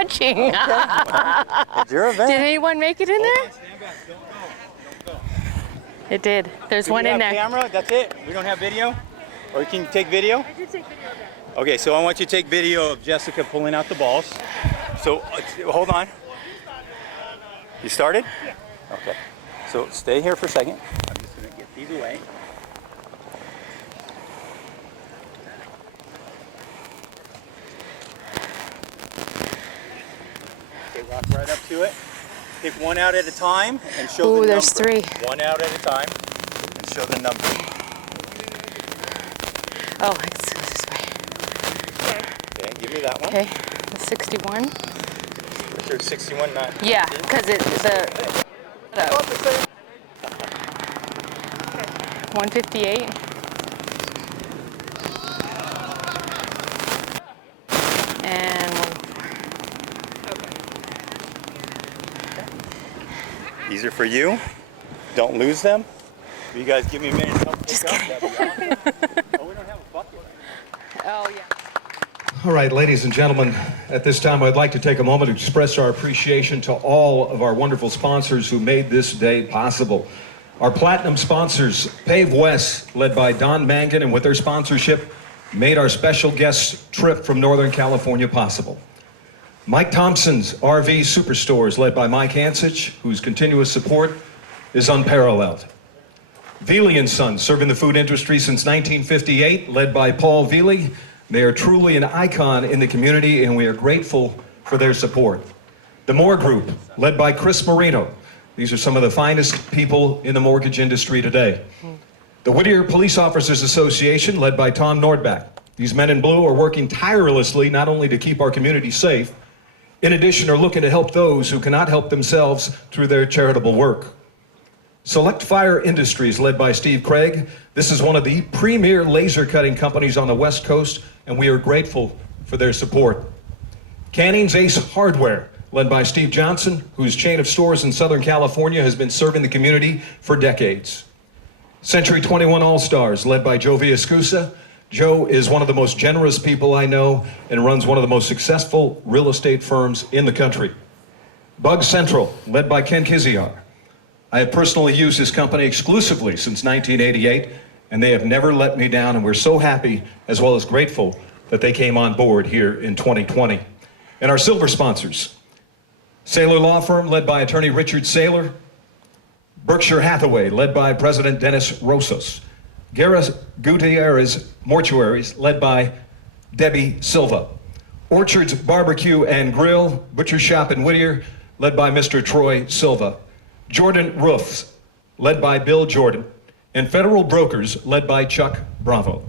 watching. It's your event. Did anyone make it in there? Stand back. Don't go. It did. There's Do one we in have there. Camera? That's it. We don't have video. Or can you take video? I did take video of that. Okay, so I want you to take video of Jessica pulling out the balls. So hold on. You started? Yeah. Okay. So stay here for a second. I'm just gonna get these away. Okay, walk right up to it. Take one out at a time and show the number. Ooh, there's 3. One out at a time and show the number. Oh, let's go this way. Okay, give me that one. Okay, 61. Richard, 61, not. Yeah, because it's the 158. And These are for you. Don't lose them. Will you guys give me a minute to help pick up? That'd be awesome. Oh, we don't have a bucket. oh yeah. All right, ladies and gentlemen, at this time I'd like to take a moment to express our appreciation to all of our wonderful sponsors who made this day possible. Our platinum sponsors, Pave West, led by Don Mangan, and with their sponsorship, made our special guest trip from Northern California possible. Mike Thompson's RV Superstores, led by Mike Hansich, whose continuous support is unparalleled. Veely & Sons, serving the food industry since 1958, led by Paul Veely. They are truly an icon in the community, and we are grateful for their support. The Moore Group, led by Chris Marino. These are some of the finest people in the mortgage industry today. The Whittier Police Officers Association, led by Tom Nordback. These men in blue are working tirelessly not only to keep our community safe, in addition are looking to help those who cannot help themselves through their charitable work. Select Fire Industries, led by Steve Craig. This is one of the premier laser cutting companies on the West Coast, and we are grateful for their support. Canning's Ace Hardware, led by Steve Johnson, whose chain of stores in Southern California has been serving the community for decades. Century 21 All-Stars, led by Joe Villascusa. Joe is one of the most generous people I know and runs one of the most successful real estate firms in the country. Bug Central, led by Ken Kiziar. I have personally used this company exclusively since 1988, and they have never let me down, and we're so happy as well as grateful that they came on board here in 2020. And our silver sponsors, Saylor Law Firm, led by attorney Richard Saylor. Berkshire Hathaway, led by President Dennis Rosas. Guerra Gutierrez Mortuaries, led by Debbie Silva. Orchards Barbecue and Grill, Butcher Shop in Whittier, led by Mr. Troy Silva. Jordan Roofs, led by Bill Jordan. And Federal Brokers, led by Chuck Bravo.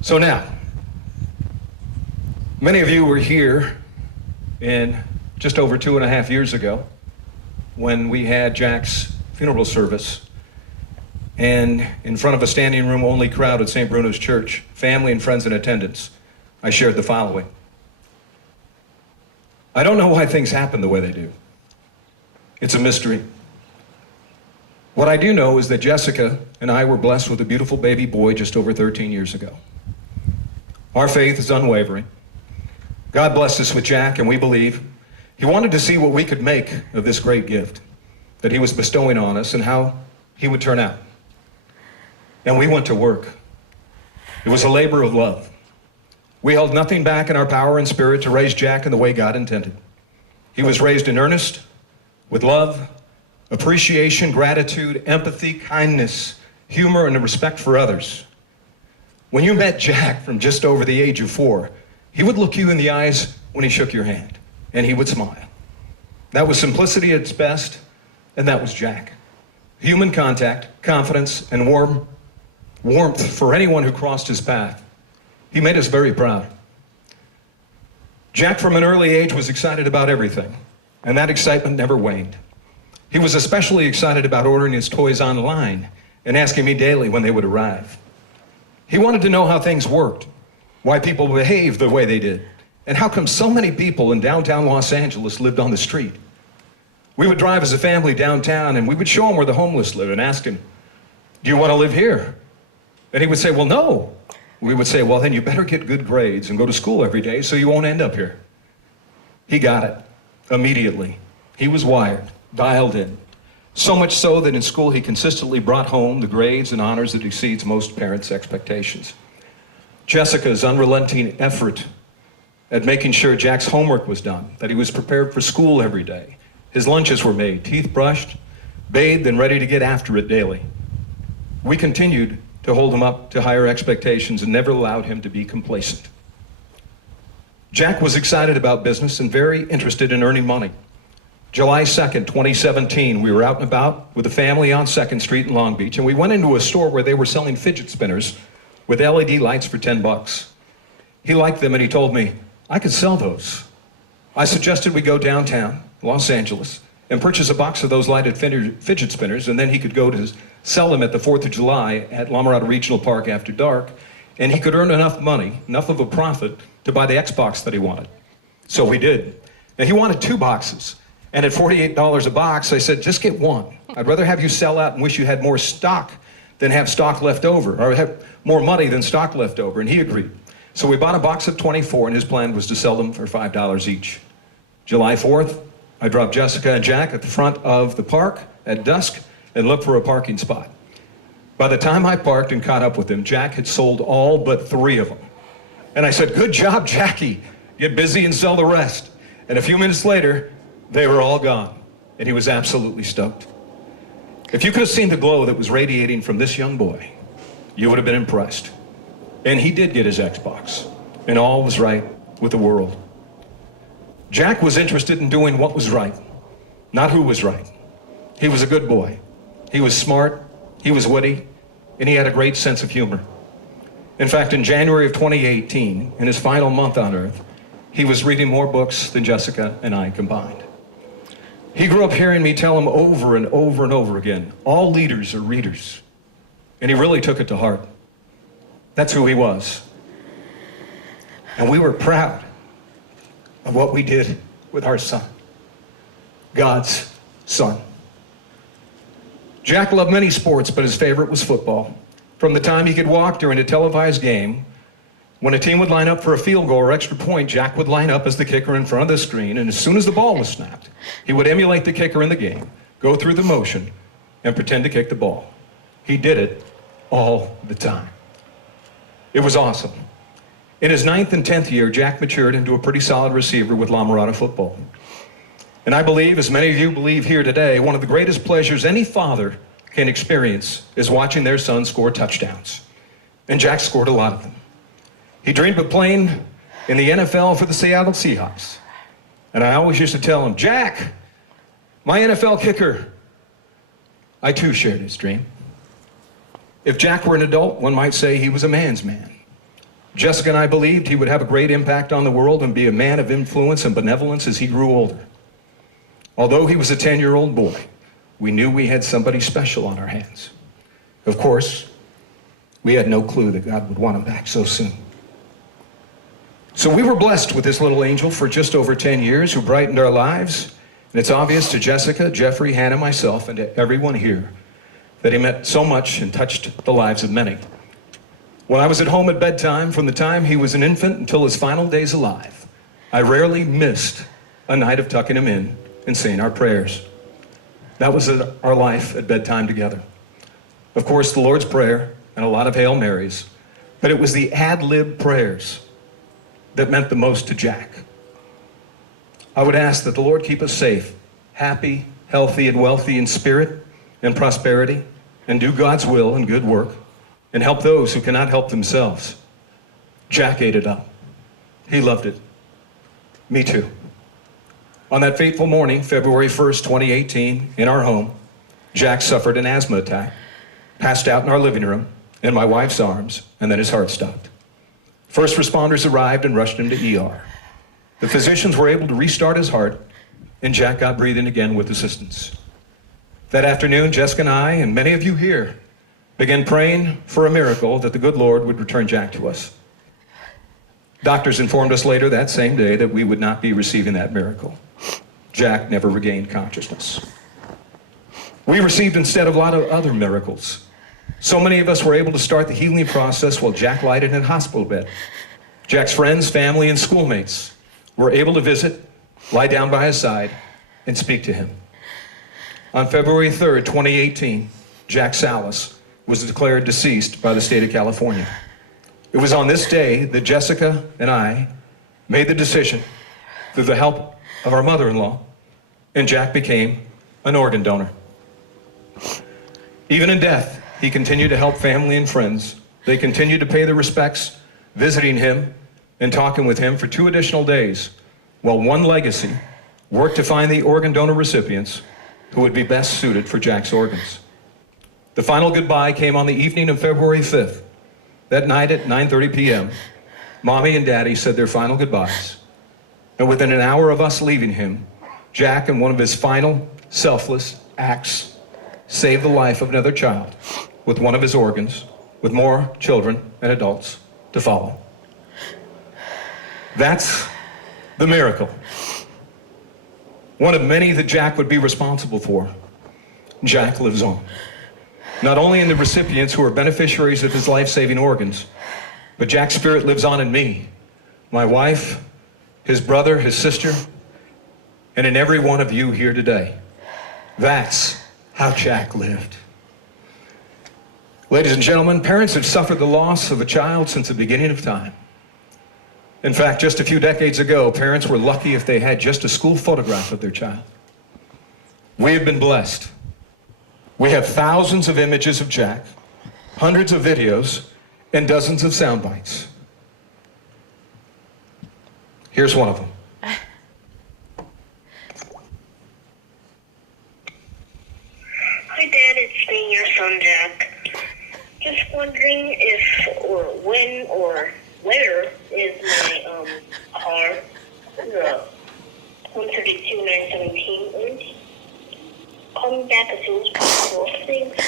So now, many of you were here in just over 2.5 years ago when we had Jack's funeral service, and in front of a standing room only crowd at St. Bruno's Church, family and friends in attendance, I shared the following. I don't know why things happen the way they do. It's a mystery. What I do know is that Jessica and I were blessed with a beautiful baby boy just over 13 years ago. Our faith is unwavering. God blessed us with Jack, and we believe he wanted to see what we could make of this great gift that he was bestowing on us and how he would turn out. And we went to work. It was a labor of love. We held nothing back in our power and spirit to raise Jack in the way God intended. He was raised in earnest, with love, appreciation, gratitude, empathy, kindness, humor, and a respect for others. When you met Jack from just over the age of 4, he would look you in the eyes when he shook your hand, and he would smile. That was simplicity at its best, and that was Jack. Human contact, confidence, and warmth for anyone who crossed his path. He made us very proud. Jack, from an early age, was excited about everything, and that excitement never waned. He was especially excited about ordering his toys online and asking me daily when they would arrive. He wanted to know how things worked, why people behaved the way they did, and how come so many people in downtown Los Angeles lived on the street. We would drive as a family downtown, and we would show him where the homeless live and ask him, "Do you want to live here?" And he would say, "Well, no, we would say, well, then you better get good grades and go to school every day so you won't end up here. He got it immediately. He was wired, dialed in. So much so that in school he consistently brought home the grades and honors that exceeds most parents' expectations. Jessica's unrelenting effort at making sure Jack's homework was done, that he was prepared for school every day. His lunches were made, teeth brushed, bathed, and ready to get after it daily. We continued to hold him up to higher expectations and never allowed him to be complacent. Jack was excited about business and very interested in earning money. July 2nd, 2017, we were out and about with a family on 2nd Street in Long Beach, and we went into a store where they were selling fidget spinners with LED lights for 10 bucks. He liked them and he told me, I could sell those. I suggested we go downtown, Los Angeles, and purchase a box of those lighted fidget spinners, and then he could go to sell them at the 4th of July at La Mirada Regional Park after dark, and he could earn enough money, enough of a profit, to buy the Xbox that he wanted. So we did. Now he wanted 2 boxes, and at $48 a box, I said, just get one. I'd rather have you sell out and wish you had more stock than have stock left over, or have more money than stock left over, and he agreed. So we bought a box of 24, and his plan was to sell them for $5 each. July 4th, I dropped Jessica and Jack at the front of the park at dusk and looked for a parking spot. By the time I parked and caught up with him, Jack had sold all but 3 of them. And I said, good job, Jackie. Get busy and sell the rest. And a few minutes later, they were all gone. And he was absolutely stoked. If you could have seen the glow that was radiating from this young boy, you would have been impressed. And he did get his Xbox. And all was right with the world. Jack was interested in doing what was right, not who was right. He was a good boy. He was smart, he was witty, and he had a great sense of humor. In fact, in January of 2018, in his final month on Earth, he was reading more books than Jessica and I combined. He grew up hearing me tell him over and over and over again, all leaders are readers. And he really took it to heart. That's who he was. And we were proud of what we did with our son, God's son. Jack loved many sports, but his favorite was football. From the time he could walk during a televised game, when a team would line up for a field goal or extra point, Jack would line up as the kicker in front of the screen, and as soon as the ball was snapped, he would emulate the kicker in the game, go through the motion, and pretend to kick the ball. He did it all the time. It was awesome. In his 9th and 10th year, Jack matured into a pretty solid receiver with La Mirada football. And I believe, as many of you believe here today, one of the greatest pleasures any father can experience is watching their son score touchdowns. And Jack scored a lot of them. He dreamed of playing in the NFL for the Seattle Seahawks. And I always used to tell him, Jack, my NFL kicker. I too shared his dream. If Jack were an adult, one might say he was a man's man. Jessica and I believed he would have a great impact on the world and be a man of influence and benevolence as he grew older. Although he was a 10-year-old boy, we knew we had somebody special on our hands. Of course, we had no clue that God would want him back so soon. So we were blessed with this little angel for just over 10 years who brightened our lives. And it's obvious to Jessica, Jeffrey, Hannah, myself, and to everyone here that he meant so much and touched the lives of many. When I was at home at bedtime, from the time he was an infant until his final days alive, I rarely missed a night of tucking him in and saying our prayers. That was our life at bedtime together. Of course, the Lord's Prayer and a lot of Hail Marys, but it was the ad-lib prayers that meant the most to Jack. I would ask that the Lord keep us safe, happy, healthy, and wealthy in spirit and prosperity, and do God's will and good work, and help those who cannot help themselves. Jack ate it up. He loved it. Me too. On that fateful morning, February 1st, 2018, in our home, Jack suffered an asthma attack, passed out in our living room, in my wife's arms, and then his heart stopped. First responders arrived and rushed him to ER. The physicians were able to restart his heart, and Jack got breathing again with assistance. That afternoon, Jessica and I, and many of you here, began praying for a miracle that the good Lord would return Jack to us. Doctors informed us later that same day that we would not be receiving that miracle. Jack never regained consciousness. We received instead a lot of other miracles. So many of us were able to start the healing process while Jack lied in a hospital bed. Jack's friends, family, and schoolmates were able to visit, lie down by his side, and speak to him. On February 3rd, 2018, Jack Salas was declared deceased by the state of California. It was on this day that Jessica and I made the decision, through the help of our mother-in-law, and Jack became an organ donor. Even in death, he continued to help family and friends. They continued to pay their respects, visiting him and talking with him for 2 additional days, while One Legacy worked to find the organ donor recipients who would be best suited for Jack's organs. The final goodbye came on the evening of February 5th. That night at 9:30 p.m., Mommy and Daddy said their final goodbyes. And within an hour of us leaving him, Jack, in one of his final selfless acts, saved the life of another child with one of his organs, with more children and adults to follow. That's the miracle. One of many that Jack would be responsible for. Jack lives on. Not only in the recipients who are beneficiaries of his life-saving organs, but Jack's spirit lives on in me, my wife, his brother, his sister, and in every one of you here today. That's how Jack lived. Ladies and gentlemen, parents have suffered the loss of a child since the beginning of time. In fact, just a few decades ago, parents were lucky if they had just a school photograph of their child. We have been blessed. We have thousands of images of Jack, hundreds of videos, and dozens of sound bites. Here's one of them. Hi, Dad. It's me, your son, Jack. Just wondering if, or when, or where is my car, the 132-917 orange? Call me back as soon as possible. Thanks.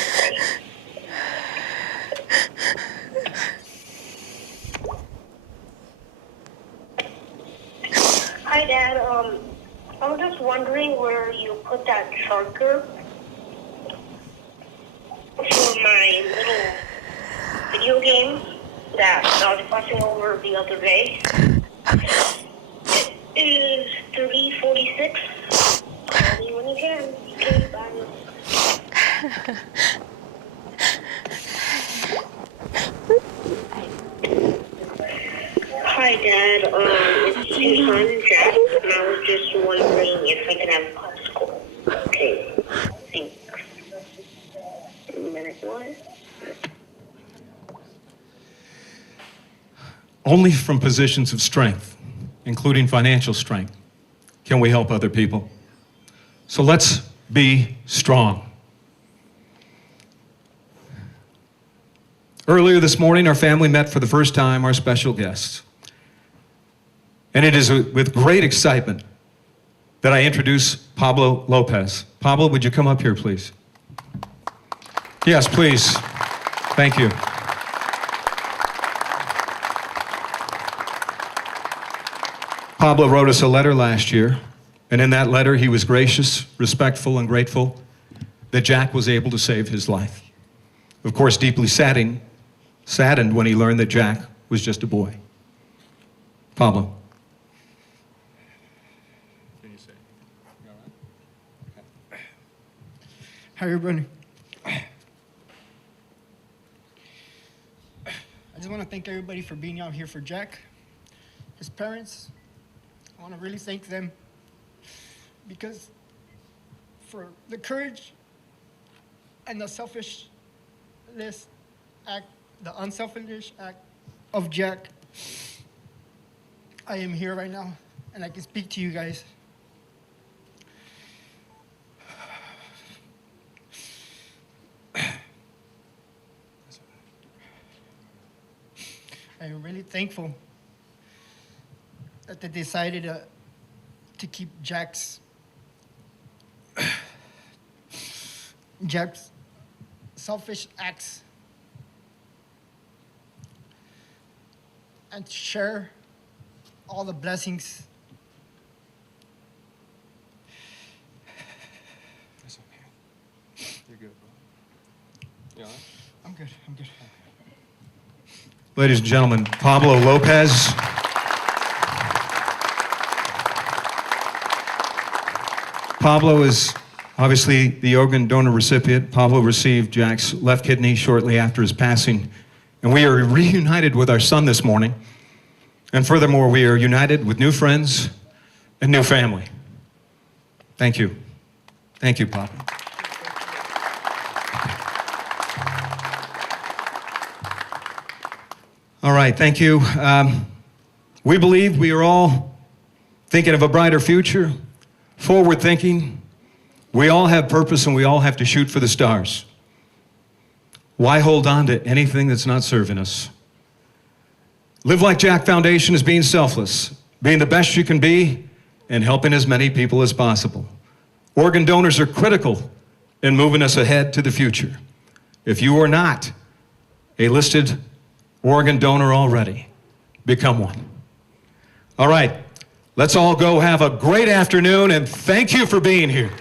Hi, Dad. I was just wondering where you put that charger for my little video game that I was fussing over the other day. It is 346. Call me when you can. Okay, bye. Hi, Dad. It's your son, Jack, and I was just wondering if I could have popsicle. Okay, thanks. A minute, what? Only from positions of strength, including financial strength, can we help other people. So let's be strong. Earlier this morning, our family met for the first time our special guests. And it is with great excitement that I introduce Pablo Lopez. Pablo, would you come up here, please? Yes, please. Thank you. Pablo wrote us a letter last year, and in that letter he was gracious, respectful, and grateful that Jack was able to save his life. Of course, deeply saddened when he learned that Jack was just a boy. Pablo. Hi, everybody. I just want to thank everybody for being out here for Jack. His parents, I want to really thank them because for the courage and the unselfish act of Jack, I am here right now and I can speak to you guys. I am really thankful that they decided to keep Jack's selfish acts and share all the blessings. That's okay. You're good, bro. You all right? I'm good. I'm good. Ladies and gentlemen, Pablo Lopez. Pablo is obviously the organ donor recipient. Pablo received Jack's left kidney shortly after his passing, and we are reunited with our son this morning. And furthermore, we are united with new friends and new family. Thank you. Thank you, Pablo. All right, thank you. We believe we are all thinking of a brighter future, forward thinking. We all have purpose and we all have to shoot for the stars. Why hold on to anything that's not serving us? Live Like Jack Foundation is being selfless, being the best you can be, and helping as many people as possible. Organ donors are critical in moving us ahead to the future. If you are not a listed organ donor already, become one. All right, let's all go have a great afternoon, and thank you for being here.